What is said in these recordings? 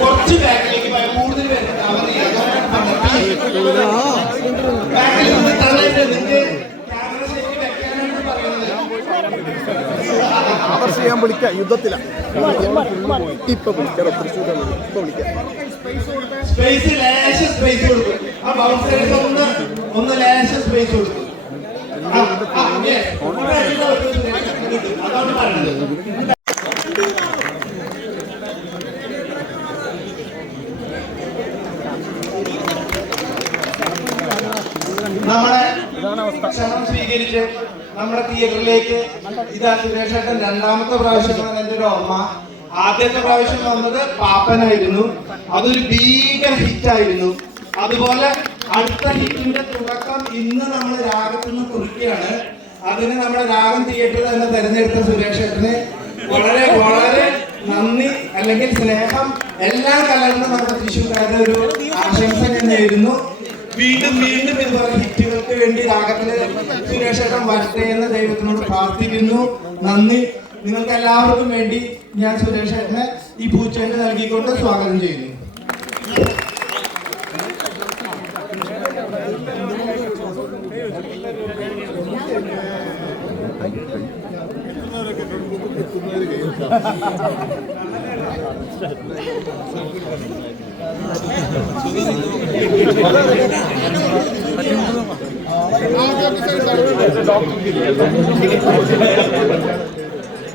കുറച്ച് ബാക്കിലേക്ക് പോയാൽ കൂടുതൽ പേര്. ബാക്കിൽ നിന്ന് വെക്കാനാണ് പറയുന്നത്. അവർ ചെയ്യാൻ വിളിക്ക യുദ്ധത്തിലാണ് ഇപ്പൊ വിളിക്കാം തൃശ്ശൂരാണ് ഇപ്പൊ വിളിക്കാം. സ്പേസ് ലേശ സ്പേസ് കൊടുക്കും. ആ ബൗൺസേഴ്സ് ഒന്ന് ഒന്ന് ലേശ സ്പേസ് കൊടുക്കും. അതാണ് പറയുന്നത് നമ്മുടെ ക്ഷണം സ്വീകരിച്ച് നമ്മുടെ തിയേറ്ററിലേക്ക് ഇതാ സുരേഷേട്ടൻ രണ്ടാമത്തെ പ്രാവശ്യമാണ് എന്റെ ഒരു ഓർമ്മ. ആദ്യത്തെ പ്രാവശ്യം വന്നത് പാപ്പനായിരുന്നു. അതൊരു ഭീകര ഹിറ്റായിരുന്നു. അതുപോലെ അടുത്ത ഹിറ്റിന്റെ തുടക്കം ഇന്ന് നമ്മൾ രാഗത്തിൽ നിന്ന് കുറിക്കുകയാണ്. അതിന് നമ്മുടെ രാഗം തിയേറ്ററിൽ തന്നെ തെരഞ്ഞെടുത്ത സുരേഷേട്ടന് വളരെ വളരെ നന്ദി അല്ലെങ്കിൽ സ്നേഹം എല്ലാ കലർന്ന് നമ്മുടെ തൃശ്ശൂർക്കാരുടെ ഒരു ആശംസ ഞാൻ നേരുന്നു വീണ്ടും വീണ്ടും ഇതുപോലെ ഹിറ്റുകൾക്ക് വേണ്ടി രാഗത്തിൽ സുരേഷേട്ടൻ വരട്ടെ എന്ന് ദൈവത്തിനോട് പ്രാർത്ഥിക്കുന്നു. നന്ദി. നിങ്ങൾക്ക് എല്ലാവർക്കും വേണ്ടി ഞാൻ സുരേഷേട്ടനെ ഈ പൂച്ചേണ്ട് നൽകിക്കൊണ്ട് സ്വാഗതം ചെയ്യുന്നു.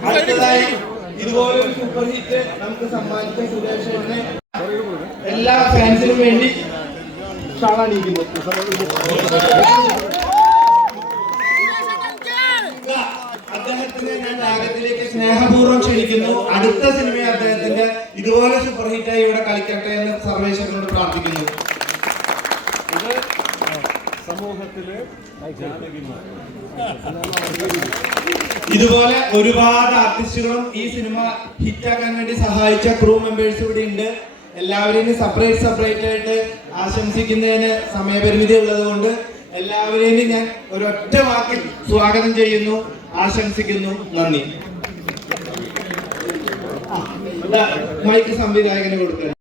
അടുത്തതായി ഇതുപോലെ ഒരു സൂപ്പർ ഹിറ്റ് നമുക്ക് സമ്മാനിച്ച സുരേഷേട്ടനെ എല്ലാ ഫാൻസിനും വേണ്ടി ക്ഷണിക്കുന്നു അദ്ദേഹത്തിനെ ഞാൻ രാഗത്തിലേക്ക് സ്നേഹപൂർവം ക്ഷണിക്കുന്നു. അടുത്ത സിനിമ അദ്ദേഹത്തിന്റെ ഇതുപോലെ സൂപ്പർ ഹിറ്റായി ഇവിടെ കളിക്കട്ടെ എന്ന് സർവേശ്വരനോട് പ്രാർത്ഥിക്കുന്നു. ഇത് സമൂഹത്തിൽ ഇതുപോലെ ഒരുപാട് ആർട്ടിസ്റ്റുകളും ഈ സിനിമ ഹിറ്റാക്കാൻ വേണ്ടി സഹായിച്ച ക്രൂ മെമ്പേഴ്സ് ഇവിടെ ഉണ്ട്. എല്ലാവരെയും സെപ്പറേറ്റ് സെപ്പറേറ്റ് ആയിട്ട് ആശംസിക്കുന്നതിന് സമയപരിമിതി ഉള്ളത് കൊണ്ട് എല്ലാവരെയും ഞാൻ ഒരൊറ്റ വാക്കിൽ സ്വാഗതം ചെയ്യുന്നു ആശംസിക്കുന്നു നന്ദി. മൈക്ക് സംവിധായകന് കൊടുക്കുക